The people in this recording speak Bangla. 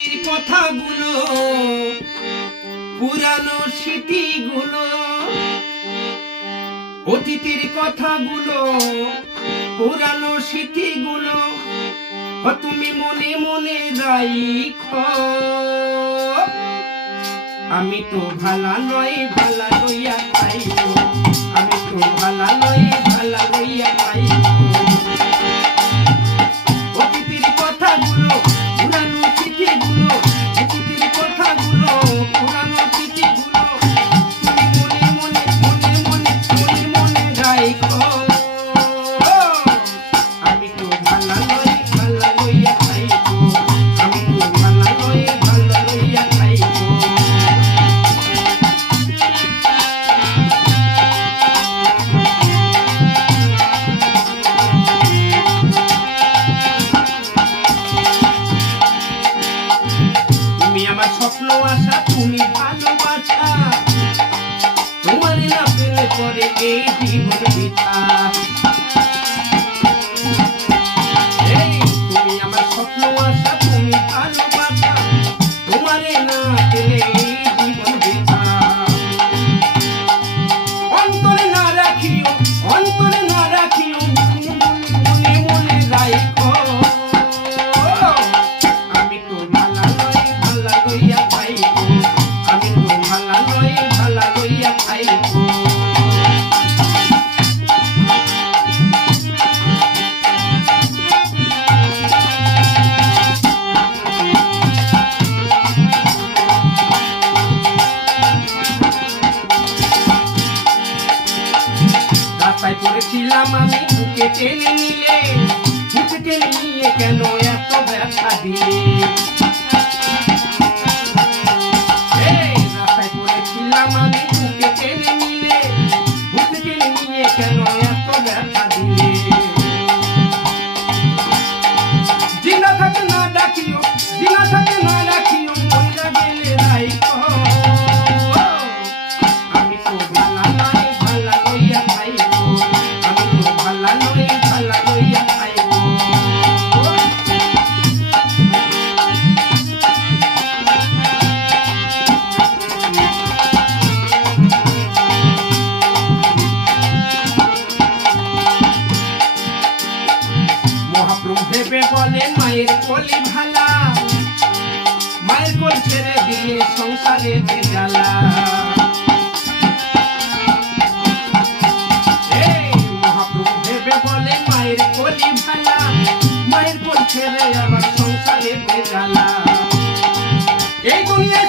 কথাগুলো পুরানো স্মৃতিগুলো অতীতের কথাগুলো পুরানো স্মৃতিগুলো তুমি মনে মনে রাখো। আমি তো ভালা নয় ভালা লইয়া খাইব, আমি তো ভালা নয় ভালা লইয়া খাইব। অতীতের কথাগুলো পুরানো স্মৃতিগুলো অতীতের কথাগুলো পুরানো স্মৃতিগুলো তুমি মনে মনে মনে মনে মনে মনে রাখো। আমি তো ভালা নয় ভালা লইয়া খাইব, আমি তো ভালা নয় ভালা লইয়া খাইব। আমার স্বপ্ন আশা তুমি ভালোবাসা, তোমার না পেলে পরে এই জীবন বৃথা। তুমি আমার স্বপ্ন আশা তুমি ভালোবাসা, তোমার না পেলে এই জীবন বৃথা। অন্তরে না রাখিও অন্তরে না রাখিও মনে মনে রাখো। আমি তো ভালা নয় ভালা লইয়া খাইব, আমি তো ভালা নয় ভালা লইয়া খাইব। রাস্তায় পড়েছিলাম আমি বুকে টেনে নিলে, বুকে টেনে নিয়ে কেন এত ব্যথা দিলে। রাস্তায় পড়েছিলাম আমি বুকে টেনে নিলে, বুকে টেনে নিয়ে কেন এত ব্যথা দিলে। জিনা থাকে না ডাকিও জিনা থাকে না ডাকিও মইরা গেলে রাইখো। আমি তো ভালা নয় ভালা লইয়া খাইব, আমি তো ভালা নয় ভালা লইয়া খাইব। মহাপ্রভু ভেবে বলে মায়ের কোলে ভালা, মায়ের কোল ছেড়ে দিয়ে সংসারে জ্বালা। মহাপ্রভু ভেবে বলে মায়ের কোলে ভালা, মায়ের কোল ছেড়ে আবার সংসারে জ্বালা। এই দুনিয়ায়